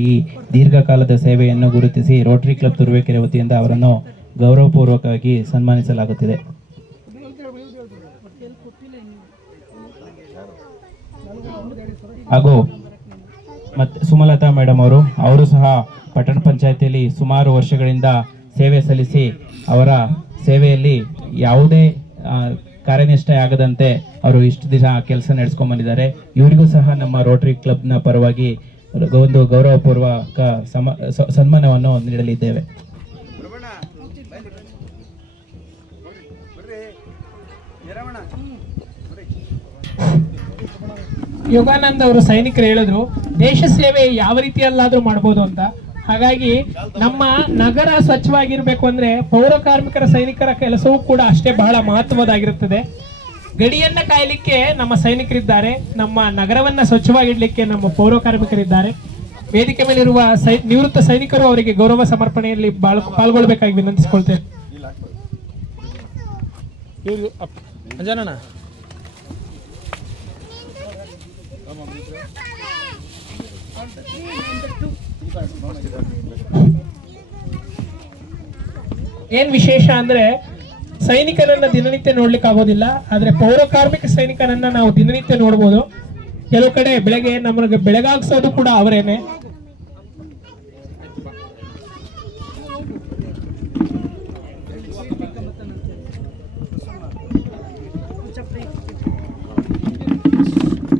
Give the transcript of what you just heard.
ಈ ದೀರ್ಘಕಾಲದ ಸೇವೆಯನ್ನು ಗುರುತಿಸಿ ರೋಟರಿ ಕ್ಲಬ್ ತುರುವೇಕೆರೆ ವತಿಯಿಂದ ಅವರನ್ನು ಗೌರವಪೂರ್ವಕವಾಗಿ ಸನ್ಮಾನಿಸಲಾಗುತ್ತಿದೆ. ಹಾಗೂ ಮತ್ತೆ ಸುಮಲತಾ ಮೇಡಮ್ ಅವರು ಸಹ ಪಟ್ಟಣ ಪಂಚಾಯತಿಯಲ್ಲಿ ಸುಮಾರು ವರ್ಷಗಳಿಂದ ಸೇವೆ ಸಲ್ಲಿಸಿ ಅವರ ಸೇವೆಯಲ್ಲಿ ಯಾವುದೇ ಕಾರ್ಯನಿಷ್ಠೆ ಆಗದಂತೆ ಅವರು ಇಷ್ಟು ದಿನ ಕೆಲಸ ನಡೆಸ್ಕೊಂಡ್ ಬಂದಿದ್ದಾರೆ. ಇವರಿಗೂ ಸಹ ನಮ್ಮ ರೋಟರಿ ಕ್ಲಬ್ನ ಪರವಾಗಿ ಒಂದು ಗೌರವಪೂರ್ವಕ ಸನ್ಮಾನವನ್ನು ನೀಡಲಿದ್ದೇವೆ. ಯೋಗಾನಂದ್ ಅವರು ಸೈನಿಕರು ಹೇಳಿದ್ರು ದೇಶ ಸೇವೆ ಯಾವ ರೀತಿಯಲ್ಲಾದ್ರೂ ಮಾಡ್ಬೋದು ಅಂತ. ಹಾಗಾಗಿ ನಮ್ಮ ನಗರ ಸ್ವಚ್ಛವಾಗಿರ್ಬೇಕು ಅಂದ್ರೆ ಪೌರ ಕಾರ್ಮಿಕರ ಸೈನಿಕರ ಕೆಲಸವೂ ಕೂಡ ಅಷ್ಟೇ ಬಹಳ ಮಹತ್ವದಾಗಿರುತ್ತದೆ. ಗಡಿಯನ್ನ ಕಾಯಲಿಕ್ಕೆ ನಮ್ಮ ಸೈನಿಕರಿದ್ದಾರೆ, ನಮ್ಮ ನಗರವನ್ನ ಸ್ವಚ್ಛವಾಗಿಡ್ಲಿಕ್ಕೆ ನಮ್ಮ ಪೌರ ಕಾರ್ಮಿಕರಿದ್ದಾರೆ. ವೇದಿಕೆ ಮೇಲಿರುವ ನಿವೃತ್ತ ಸೈನಿಕರು ಅವರಿಗೆ ಗೌರವ ಸಮರ್ಪಣೆಯಲ್ಲಿ ಪಾಲ್ಗೊಳ್ಬೇಕಾಗಿ ವಿನಂತಿಸಿಕೊಳ್ತೇವೆ. ಏನ್ ವಿಶೇಷ ಅಂದ್ರೆ ಸೈನಿಕರನ್ನ ದಿನನಿತ್ಯ ನೋಡ್ಲಿಕ್ಕೆ ಆಗೋದಿಲ್ಲ, ಆದ್ರೆ ಪೌರ ಕಾರ್ಮಿಕ ಸೈನಿಕರನ್ನ ನಾವು ದಿನನಿತ್ಯ ನೋಡ್ಬೋದು. ಕೆಲವು ಕಡೆ ಬೆಳಗ್ಗೆ ನಮಗೆ ಬೆಳಗಾಗ್ಸೋದು ಕೂಡ ಅವರೇನೆ.